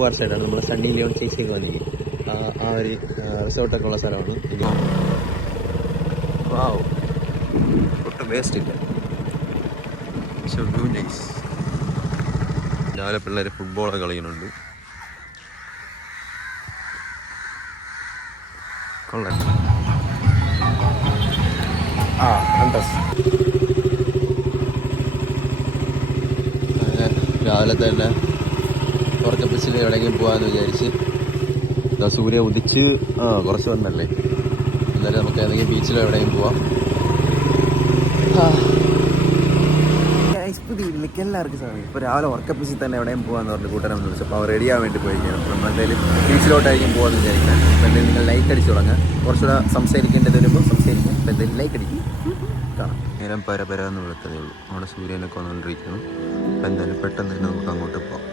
പൂവാർ സൈഡാണ്. നമ്മുടെ സണ്ണി ലിയോൺ ചേച്ചി കോലി ആ ഒരു റിസോർട്ടൊക്കെ ഉള്ള സ്ഥലമാണ്. വാവ്, ഒട്ടും വേസ്റ്റ് ഇല്ല. നൈസ്. രാവിലെ പിള്ളേർ ഫുട്ബോളൊക്കെ കളിക്കുന്നുണ്ട്. കൊള്ളാം. രാവിലെ തന്നെ ഉറക്കപ്പിച്ചിൽ എവിടെയെങ്കിലും പോകാമെന്ന് വിചാരിച്ച്. സൂര്യ ഉദിച്ച് കുറച്ച് വന്നല്ലേ, എന്നാലും നമുക്ക് ഏതെങ്കിലും ബീച്ചിലോ എവിടെയെങ്കിലും പോവാം. പുതിയിലേക്ക് എല്ലാവർക്കും സമയം. ഇപ്പോൾ രാവിലെ ഉറക്കപ്പിച്ചിൽ തന്നെ എവിടെയും പോകാമെന്ന് പറഞ്ഞ് കൂട്ടരം വിളിച്ചു. അപ്പോൾ അവർ റെഡിയാകാൻ വേണ്ടി പോയിരിക്കുകയാണ്. നമ്മൾ എന്തായാലും ബീച്ചിലോട്ടായിരിക്കും പോകാമെന്ന് വിചാരിക്കാം. അപ്പോൾ എന്തായാലും നിങ്ങൾ ലൈക്ക് അടിച്ച് തുടങ്ങുക. കുറച്ചുകൂടെ സംസാരിക്കേണ്ടത് വരുമ്പോൾ സംസാരിക്കും. അപ്പോൾ എന്തായാലും ലൈക്ക് അടിക്കും. കാണാം. നേരം പരപരാന്ന് വിളിത്തതേ ഉള്ളൂ. അവിടെ സൂര്യനൊക്കെ വന്നുകൊണ്ടിരിക്കുന്നു. അപ്പോൾ എന്തായാലും പെട്ടെന്ന് തന്നെ നമുക്ക് അങ്ങോട്ട് പോകാം.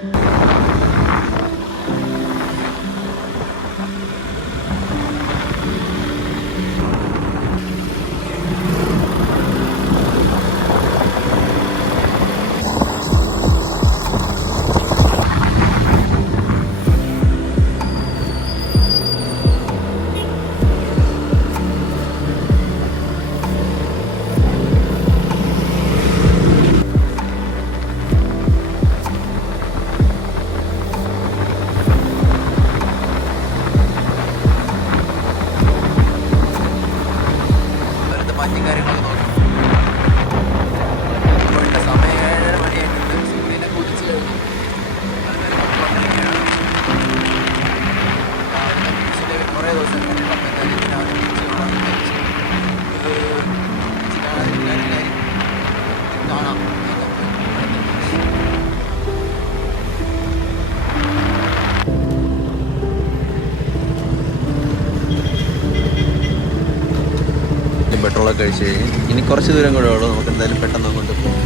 പെട്രോളൊക്കെ കഴിച്ച് കഴിഞ്ഞ് ഇനി കുറച്ച് ദൂരം കൂടെ ഉള്ളൂ. നമുക്ക് എന്തായാലും പെട്ടെന്ന് അങ്ങോട്ട് പോകും.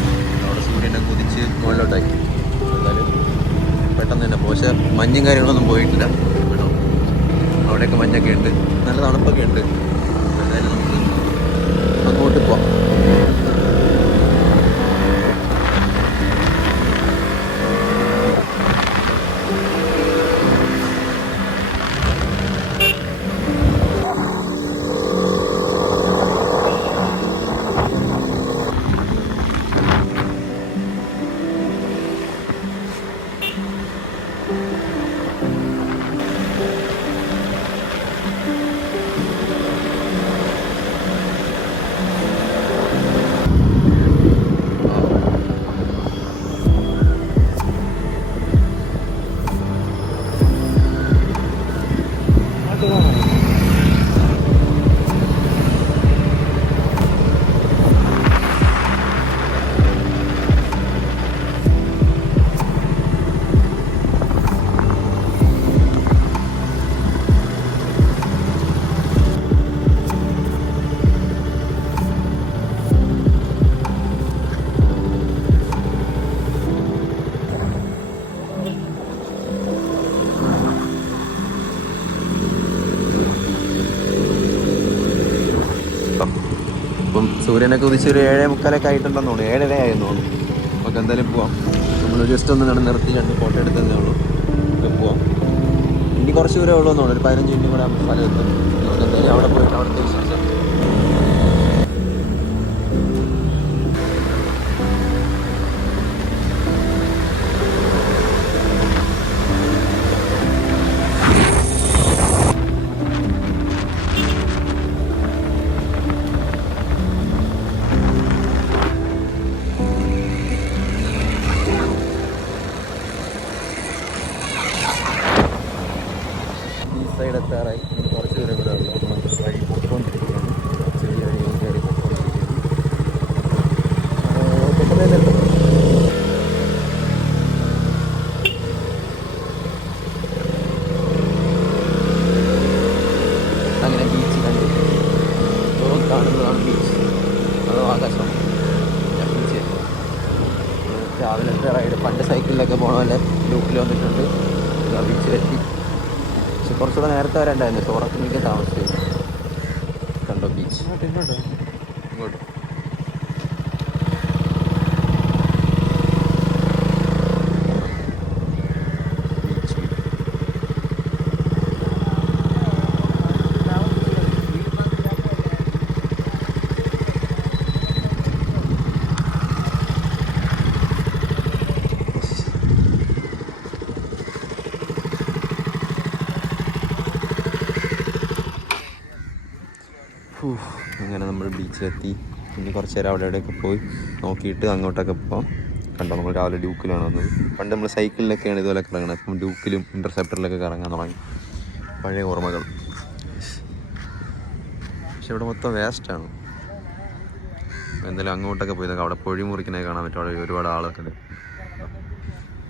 അവിടെ സൂര്യനെ കുതിച്ച് മുകളിലോട്ടാക്കി. എന്തായാലും പെട്ടെന്ന് തന്നെ പോകും. പക്ഷേ മഞ്ഞും കാര്യങ്ങളൊന്നും പോയിട്ടില്ല. അവിടെയൊക്കെ മഞ്ഞൊക്കെ ഉണ്ട്, നല്ല തണുപ്പൊക്കെ ഉണ്ട്. എന്തായാലും നമുക്ക് അങ്ങോട്ട് പോവാം. ഇപ്പം സൂര്യനൊക്കെ ഉദിച്ചൊരു 7:45 ആയിട്ടുണ്ടെന്ന് തോന്നുന്നു. 7:30 ആയെന്ന് തോന്നുന്നു. നമുക്ക് എന്തായാലും പോവാം. നമ്മൾ ജസ്റ്റ് ഒന്ന് നിർത്തി 2 ഫോട്ടോ എടുത്തതേ ഉള്ളൂ. പോവാം. ഇനി കുറച്ച് ദൂരമേ ഉള്ളൂ എന്ന് തോന്നുന്നു. ഒരു 15 മിനിറ്റ് കൂടെ സ്ഥലം എത്തും. നമുക്ക് എന്തായാലും അവിടെ പോയിട്ട് അവിടുത്തെ വിശേഷം. സൈഡെത്താറായി. ഇനി കുറച്ച് ദൂരം കൂടെ ഉള്ളൂ. നമ്മൾ വഴി പൊയ്ക്കൊണ്ടിരിക്കുകയാണ്. ചെറിയ വഴി കയറി പൊയ്ക്കൊണ്ടിരിക്കുകയാണ്. പെട്ടെന്ന് എത്തും. അങ്ങനെ ബീച്ച് കണ്ടു. കാണുന്നതാണ് ബീച്ച്. അതോ ആകാശം. ബീച്ച് രാവിലത്തെ റൈഡ് പണ്ട് സൈക്കിളിലൊക്കെ പോകണ പോലെ ലൂപ്പിൽ വന്നിട്ടുണ്ട്. ബീച്ചിലെത്തി. പക്ഷെ കുറച്ചുകൂടെ നേരത്തെ വരണ്ടായിരുന്നു. ചോറൊക്കെ എനിക്ക് താമസിച്ചു. കണ്ടോ ബീച്ച് ഇങ്ങോട്ട്. ബീച്ച് അങ്ങനെ നമ്മൾ ബീച്ചിലെത്തി. ഇനി കുറച്ച് നേരം അവിടെ എവിടെയൊക്കെ പോയി നോക്കിയിട്ട് അങ്ങോട്ടൊക്കെ പോകാം. കണ്ടോ, നമ്മൾ രാവിലെ ഡ്യൂക്കിലാണ് വന്നത്. പണ്ട് നമ്മൾ സൈക്കിളിലൊക്കെയാണ് ഇതുപോലെ കറങ്ങുന്നത്. അപ്പം ഡ്യൂക്കിലും ഇൻ്റർസെപ്റ്ററിലൊക്കെ കറങ്ങാൻ തുടങ്ങി. പഴയ ഓർമ്മകൾ. പക്ഷെ ഇവിടെ മൊത്തം വേസ്റ്റാണ്. എന്തായാലും അങ്ങോട്ടൊക്കെ പോയി അവിടെ പൊഴി മുറിക്കുന്നത് കാണാൻ പറ്റും. അവിടെ ഒരുപാട് ആളൊക്കെ ഉണ്ട്.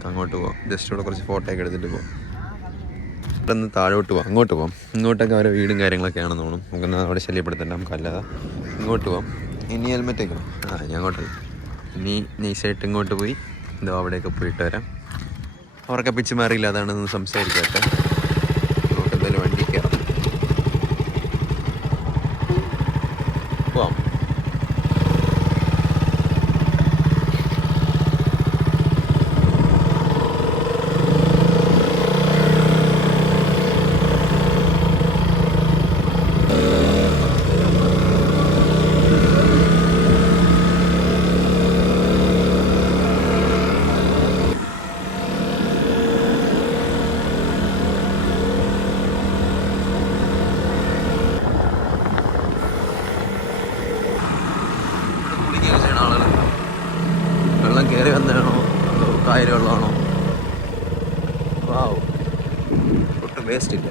അങ്ങോട്ട് പോവാം. ജസ്റ്റ് ഇവിടെ കുറച്ച് ഫോട്ടോ ഒക്കെ എടുത്തിട്ട് പോവാം. ഇവിടെ നിന്ന് താഴോട്ട് പോവാം. അങ്ങോട്ട് പോവാം. ഇങ്ങോട്ടൊക്കെ അവരെ വീടും കാര്യങ്ങളൊക്കെ ആണെന്ന് തോന്നും. നമുക്കൊന്ന് അവിടെ ശല്യപ്പെടുത്തണ്ട. നമുക്കല്ലാതെ ഇങ്ങോട്ട് പോവാം. ഇനി ഹെൽമെറ്റ് വയ്ക്കണം. ഞാൻ അങ്ങോട്ട് ഇനി നൈസായിട്ട് ഇങ്ങോട്ട് പോയി എന്തോ അവിടെയൊക്കെ പോയിട്ട് വരാം. അവർക്ക് പിച്ച് മാറിയില്ല, അതാണെന്ന് സംസാരിക്കാത്ത. നമുക്ക് എന്തായാലും വണ്ടി കയറാം. പോവാം. വെള്ളം കയറി വന്നതാണോ അതോ കായൽ വെള്ളമാണോ? വാവ്, ഒട്ടും വേസ്റ്റ് ഇല്ല.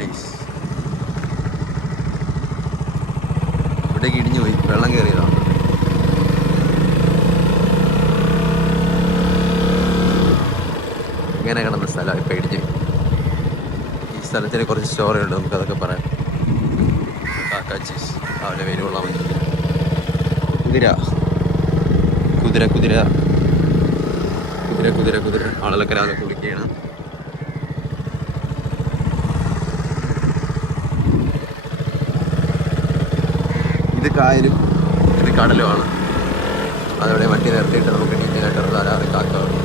നൈസ്. ഇവിടേക്ക് ഇടിഞ്ഞു പോയി, വെള്ളം കയറിയതാണ്. ഇങ്ങനെ കിടന്ന സ്ഥലം ഇപ്പം ഇടിഞ്ഞു. ഈ സ്ഥലത്തിന് കുറച്ച് സ്റ്റോറി ഉണ്ട്, നമുക്കതൊക്കെ പറയാം. കാക്കാച്ചീസ് രാവിലെ വെയിൽ കൊള്ളാൻ വേണ്ടി. കുതിര കുതിര കുതിര കുതിര കുതിര ആളുകളൊക്കെ രാവിലെ കുളിക്കുകയാണ്. ഇത് കായലും ഇത് കടലുമാണ്. അതവിടെ വണ്ടി നിർത്തിയിട്ട് നമുക്ക് നീറ്റായിട്ട് ധാരാളം കാക്കാറുണ്ട്.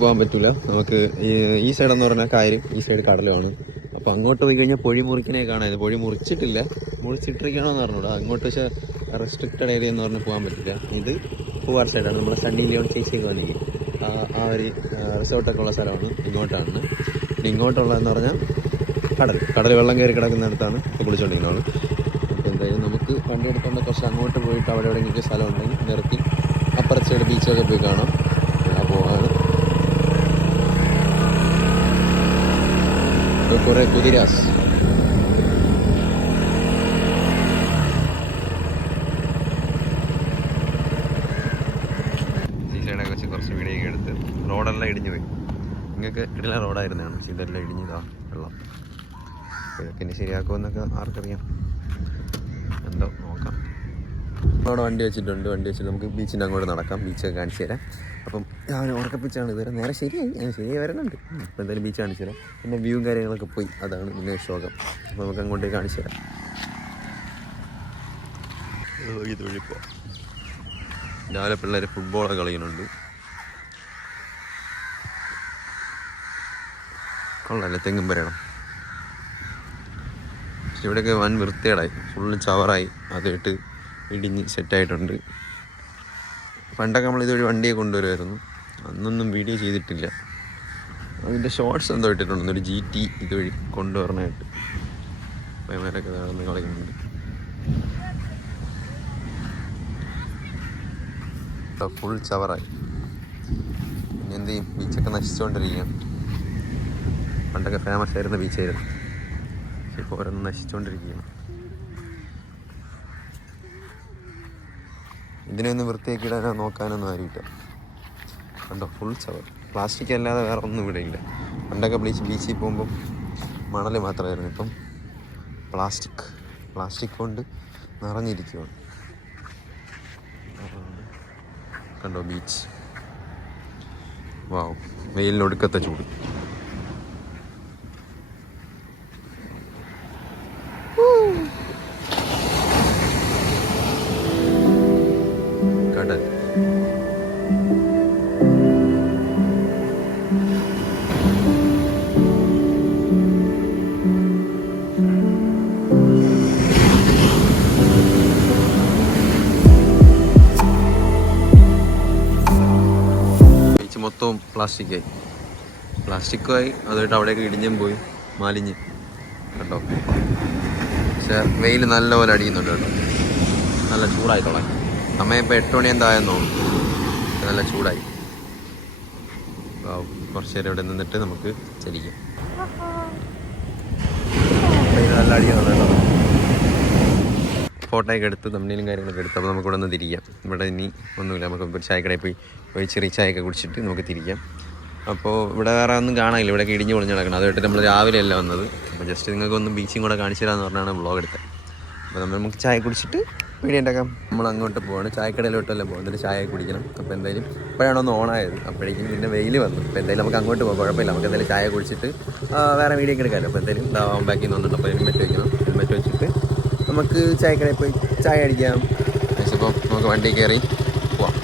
പോകാൻ പറ്റില്ല നമുക്ക്. ഈ സൈഡെന്ന് പറഞ്ഞാൽ കായലും ഈ സൈഡ് കടലുമാണ്. അപ്പോൾ അങ്ങോട്ട് പോയി കഴിഞ്ഞാൽ പൊഴി മുറിക്കണേ കാണാം. പൊഴി മുറിച്ചിട്ടില്ല, മുറിച്ചിട്ടിരിക്കണമെന്ന് പറഞ്ഞൂടാ. അങ്ങോട്ട് പക്ഷേ റെസ്ട്രിക്റ്റഡ് ഏരിയ എന്ന് പറഞ്ഞാൽ പോകാൻ പറ്റില്ല. ഇത് പൂവാർ സൈഡാണ്. നമ്മുടെ സണ്ണി ലിയോൺ ചേച്ചിയൊക്കെ വന്നെങ്കിൽ ആ ഒരു റിസോർട്ടൊക്കെ ഉള്ള സ്ഥലമാണ്. ഇങ്ങോട്ടാണ്. പിന്നെ ഇങ്ങോട്ടുള്ളതെന്ന് പറഞ്ഞാൽ കടൽ വെള്ളം കയറി കിടക്കുന്നിടത്താണ് ഇപ്പോൾ കുളിച്ചുകൊണ്ടിരിക്കുന്നത്. അപ്പോൾ എന്തായാലും നമുക്ക് വണ്ടി എടുക്കേണ്ട കുറച്ച് അങ്ങോട്ട് പോയിട്ട് അവിടെ എവിടെയെങ്കിലും സ്ഥലം ഉണ്ടെങ്കിൽ നിർത്തി അപ്പുറത്തെ സൈഡ് ബീച്ചൊക്കെ പോയി കാണാം. പോകാണ്. കുറേ കുതിരാസ്. ഈ സൈഡൊക്കെ വെച്ച് കുറച്ച് വീഡിയോ എടുത്ത് റോഡെല്ലാം ഇടിഞ്ഞു പോയി. നിങ്ങൾക്ക് ഇടല റോഡായിരുന്നതാണ്, പക്ഷെ ഇതെല്ലാം ഇടിഞ്ഞതാ വെള്ളം. ഇതൊക്കെ ഇനി ശരിയാക്കുമെന്നൊക്കെ ആർക്കറിയാം. എന്തോ നോക്കാം. അവിടെ വണ്ടി വെച്ചിട്ട് നമുക്ക് ബീച്ചിൻ്റെ അങ്ങോട്ട് നടക്കാം. ബീച്ചൊക്കെ കാണിച്ചു തരാം. അപ്പം ഞാൻ ഉറക്കപ്പിച്ചാണ് ഇതുവരെ നേരെ ശരിയായി വരുന്നുണ്ട്. അപ്പോൾ എന്തായാലും ബീച്ച് കാണിച്ചു തരാം. പിന്നെ വ്യൂവും കാര്യങ്ങളൊക്കെ പോയി, അതാണ് പിന്നെ ശോകം. അപ്പോൾ നമുക്ക് അങ്ങോട്ടേക്ക് കാണിച്ചു തരാം. ഇതുവഴി പോവാം. രാവിലെ പിള്ളേർ ഫുട്ബോളൊക്കെ കളിക്കുന്നുണ്ട്. കൊള്ളാല്ലേ, തെങ്ങും പറയണം. പക്ഷെ ഇവിടെയൊക്കെ വൻ വൃത്തികേടായി, ഫുള്ള് ചവറായി. അതിട്ട് ഇടിഞ്ഞ് സെറ്റായിട്ടുണ്ട്. പണ്ടൊക്കെ നമ്മൾ ഇതുവഴി വണ്ടിയെ കൊണ്ടുവരുമായിരുന്നു. അന്നൊന്നും വീഡിയോ ചെയ്തിട്ടില്ല. അതിൻ്റെ ഷോർട്സ് എന്തോ ഇട്ടിട്ടുണ്ട്, ഒരു GT ഇതുവഴി കൊണ്ടുവരണമായിട്ട്. പയ്യന്മാരൊക്കെ നടന്ന് കളിക്കുന്നുണ്ട്. ഫുൾ ചവറായി. പിന്നെ എന്ത് ചെയ്യും, ബീച്ചൊക്കെ നശിച്ചുകൊണ്ടിരിക്കുകയാണ്. പണ്ടൊക്കെ ഫേമസ് ആയിരുന്ന ബീച്ചായിരുന്നു, പക്ഷെ ഇപ്പോൾ ഓരോന്നും നശിച്ചുകൊണ്ടിരിക്കുകയാണ്. ഇതിനൊന്നും വൃത്തിയാക്കി ഇടാനോ നോക്കാനൊന്നും ആരുമില്ല. കണ്ടോ, ഫുൾ ചവർ. പ്ലാസ്റ്റിക് അല്ലാതെ വേറെ ഒന്നും ഇവിടെ ഇല്ല. പണ്ടൊക്കെ ബീച്ചിൽ പോകുമ്പം മണൽ മാത്രമായിരുന്നു. ഇപ്പം പ്ലാസ്റ്റിക് കൊണ്ട് നിറഞ്ഞിരിക്കുകയാണ്. കണ്ടോ ബീച്ച്. വാവ്, വെയിലിനൊടുക്കത്തെ ചൂട്. പ്ലാസ്റ്റിക്കായി അതുമായിട്ട് അവിടെയൊക്കെ ഇടിഞ്ഞും പോയി മാലിഞ്ഞ് കേട്ടോ. പക്ഷേ വെയിൽ നല്ലപോലെ അടിയുന്നുണ്ട് കേട്ടോ. നല്ല ചൂടായി തുടങ്ങി. സമയം ഇപ്പോൾ 8 മണി എന്തായെന്നോ. നല്ല ചൂടായി. കുറച്ച് നേരം ഇവിടെ നിന്നിട്ട് നമുക്ക് ചലിക്കാം. നല്ല അടിയുന്നുണ്ട് കേട്ടോ. ഫോട്ടോയൊക്കെ എടുത്ത് തമ്മിലും കാര്യങ്ങളൊക്കെ എടുത്ത് അപ്പോൾ നമുക്ക് ഇവിടെ നിന്ന് തിരിക്കാം. ഇവിടെ ഇനി ഒന്നുമില്ല, നമുക്ക് ചായക്കടയിൽ പോയി ചെറിയ ചായയൊക്കെ കുടിച്ചിട്ട് നമുക്ക് തിരിക്കാം. അപ്പോൾ ഇവിടെ വേറെ ഒന്നും കാണാനില്ല, ഇവിടെയൊക്കെ ഇടിഞ്ഞ് പൊളിഞ്ഞ് നടക്കണം. അതുമായിട്ട് നമ്മൾ രാവിലെ അല്ല വന്നത്. അപ്പോൾ ജസ്റ്റ് നിങ്ങൾക്കൊന്ന് ബീച്ചും കൂടെ കാണിച്ചു തരാമെന്ന് പറഞ്ഞാണ് വ്ളോഗ് എടുത്തത്. അപ്പോൾ നമുക്ക് ചായ കുടിച്ചിട്ട് വീഡിയോ ഉണ്ടാക്കാം. നമ്മൾ അങ്ങോട്ട് പോവാണ്, ചായക്കടയിലോട്ടല്ല പോകുന്നത്, ചായ കുടിക്കണം. അപ്പോൾ എന്തായാലും ഇപ്പോഴാണ് ഒന്ന് ഓണായത്, അപ്പോഴേക്കും പിന്നെ വെയിൽ വന്നു. അപ്പോൾ എന്തായാലും നമുക്ക് അങ്ങോട്ട് പോകാം, കുഴപ്പമില്ല. നമുക്ക് എന്തായാലും ചായ കുടിച്ചിട്ട് വേറെ വീഡിയോ ഒക്കെ എടുക്കാമല്ലോ. അപ്പോൾ എന്തായാലും ബാക്കി വന്നിട്ടുണ്ട്. അപ്പോൾ ഹെൽമെറ്റ് വയ്ക്കണം. ഹെൽമെറ്റ് വെച്ചിട്ട് നമുക്ക് ചായക്കടയിൽ പോയി ചായ അടിക്കാം. അപ്പോൾ നമുക്ക് വണ്ടി കയറി പോവാം.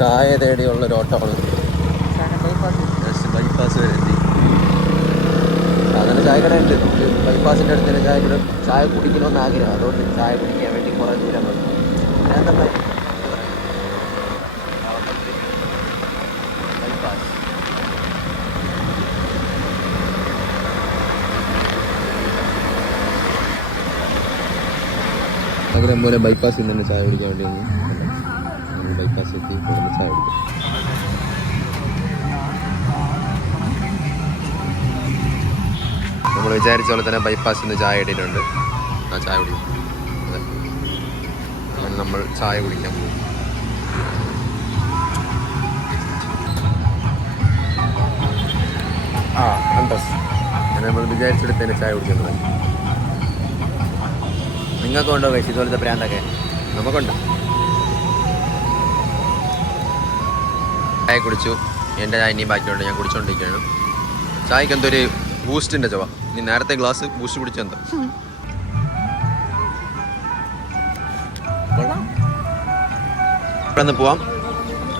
ചായ തേടിയുള്ളൊരു ഓട്ടമാണ്. ബൈപ്പാസ് വരെ എത്തി. സാധാരണ ചായക്കട ഉണ്ട്, നമുക്ക് ബൈപ്പാസിൻ്റെ അടുത്ത് തന്നെ ചായ കുടിക്കണമെന്ന് ആഗ്രഹം. അതുകൊണ്ട് ചായ കുടിക്കാൻ വേണ്ടി കുറേ ദൂരം വന്നു. ആഗ്രഹം പോലെ ബൈപ്പാസിൽ നിന്ന് തന്നെ ചായ കുടിക്കാൻ വേണ്ടി ബൈപ്പാസ് എത്തി ചായ കുടിക്കും. നമ്മൾ വിചാരിച്ച പോലെ തന്നെ ബൈപ്പാസിൽ നിന്ന് ചായ ഇട്ടിട്ടുണ്ട്. ചായ കുടിക്കും. അതെ, അങ്ങനെ നമ്മൾ ചായ കുടിക്കാൻ പോകും. അങ്ങനെ നമ്മൾ വിചാരിച്ചെടുത്ത് തന്നെ ചായ കുടിക്കുന്നത്. നിങ്ങൾക്കുണ്ടോ കഴിച്ച് ഇതുപോലത്തെ പ്രാന്തൊക്കെ? നമുക്കുണ്ട്. ചായ കുടിച്ചു. എൻ്റെ ചായ ഇനിയും ബാക്കിയുണ്ട്, ഞാൻ കുടിച്ചുകൊണ്ടിരിക്കുകയാണ്. ചായക്ക് എന്തൊരു ബൂസ്റ്റിൻ്റെ ചവ. നീ നേരത്തെ ഗ്ലാസ് ബൂസ്റ്റ് കുടിച്ചെന്താ? ഇവിടെ നിന്ന് പോവാം.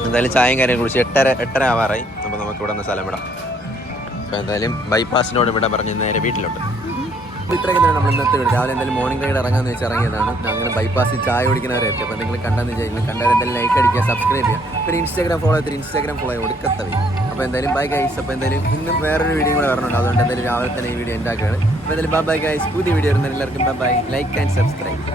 എന്തായാലും ചായയും കാര്യം കുടിച്ച് 8:30 ആവാറായി. അപ്പോൾ നമുക്ക് ഇവിടെ നിന്ന് സ്ഥലം വിടാം. അപ്പോൾ എന്തായാലും ബൈപ്പാസിനോട് ഇവിടെ പറഞ്ഞ് നേരെ വീട്ടിലുണ്ട്. ഇത്രയൊക്കെ തന്നെ നമ്മൾ ഇന്നത്തെ വീട്. രാവിലെ എന്തായാലും മോർണിംഗ് റൈഡ് ഇറങ്ങാമെന്ന് വെച്ച് ഇറങ്ങിയതാണ്. അങ്ങനെ ബൈപ്പാസിൽ ചായ കുടിക്കുന്നവരായിട്ട്. അപ്പോൾ നിങ്ങൾ കണ്ടെന്ന് വിചാരിക്കുന്നു. കണ്ടാൽ എന്തായാലും ലൈക്ക് അടിക്കുക, സബ്സ്ക്രൈബ് ചെയ്യുക. പിന്നെ ഇൻസ്റ്റാഗ്രാം ഫോളോ ചെയ്ത് ഒടുക്കത്തവേ. അപ്പോൾ എന്തായാലും ബൈ ഗൈസ്. അപ്പോൾ എന്തായാലും ഇന്നും വേറൊരു വീഡിയോ കൂടെ വരണുണ്ട്. അതുകൊണ്ട് എന്തായാലും രാവിലെ തന്നെ ഈ വീഡിയോ ഉണ്ടാക്കുകയാണ്. അപ്പോൾ എന്തായാലും ബൈ ഗൈസ്. പുതിയ വീഡിയോ വരുന്ന എല്ലാവർക്കും ബൈ. Like and subscribe.